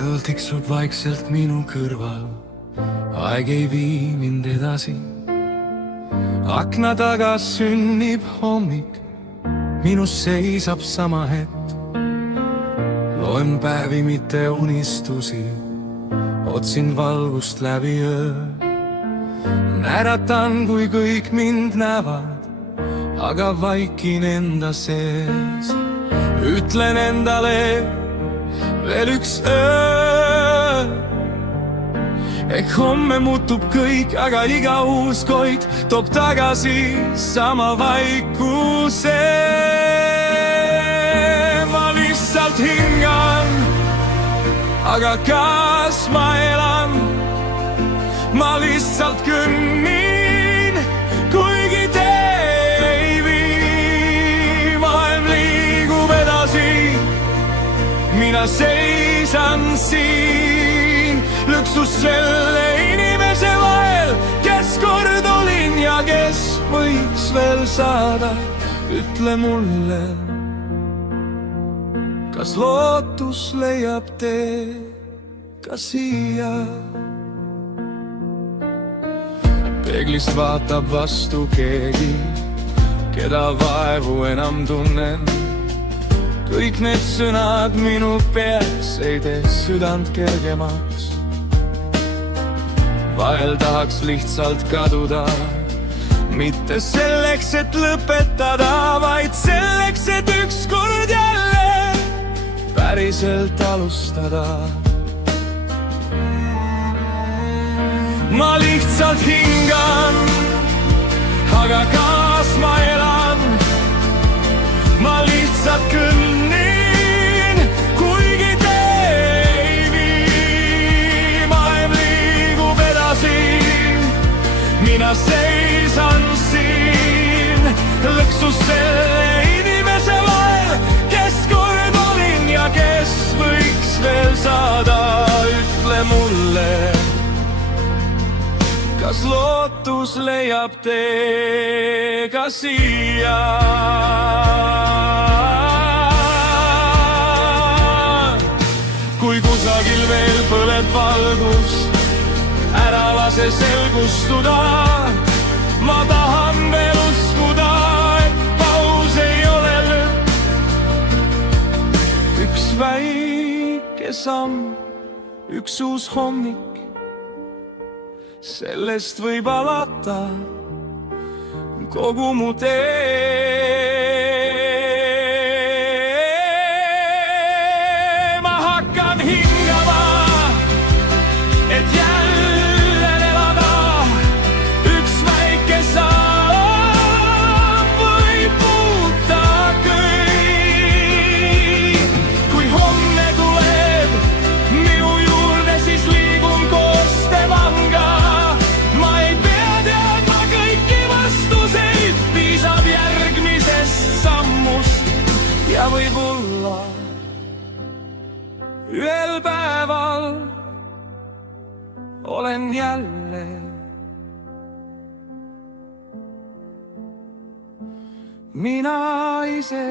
kell tiksub vaikselt minu kõrval, aeg ei vii mind edasi. Akna taga sünnib hommik, minus seisab sama hetk. Loen päevi, mitte unistusi, otsin valgust läbi öö. Näratan, kui kõik mind näevad, aga vaikin enda sees. Ütlen endale veel üks öö. Ehk homme muutub kõik, aga iga uus koit toob tagasi sama vaikuse. Ma lihtsalt hingan, aga kas ma elan? Ma lihtsalt kõnnin, kuigi tee ei vii. Maailm liigub edasi, mina seisan siin, lõksus selle inimese vahel, kes kord olin ja kes võiks veel saada. Ütle mulle, kas lootus leiab tee ka siia? Peeglist vaatab vastu keegi, keda vaevu enam tunnen. Kõik need sõnad minu peas ei tee südant kergemaks. Vahel tahaks lihtsalt kaduda, mitte selleks, et lõpetada, vaid selleks, et ükskord jälle päriselt alustada. Ma lihtsalt hingan, aga kas ma elan? Ma lihtsalt kõnnin, kuigi tee ei vii. Maailm liigub edasi, mina seisan siin, lõksus selle inimese vahel, kes kord olin ja kes võiks veel saada. Ütle mulle, kas lootus leiab tee ka siia? Kui kusagil veel põleb valgus, ära lase selgustuda. Ma tahan veel uskuda, et paus ei ole lõpp. Üks väike samm, üks uus hommik, sellest võib alata kogu mu tee. Ma hakkan hingama, et jälle elada. Üks väike samm võib muuta kõik. Kui homne tuleb minu juurde, siis liigun koos temaga. Ja võib-olla ühel päeval olen jälle mina ise.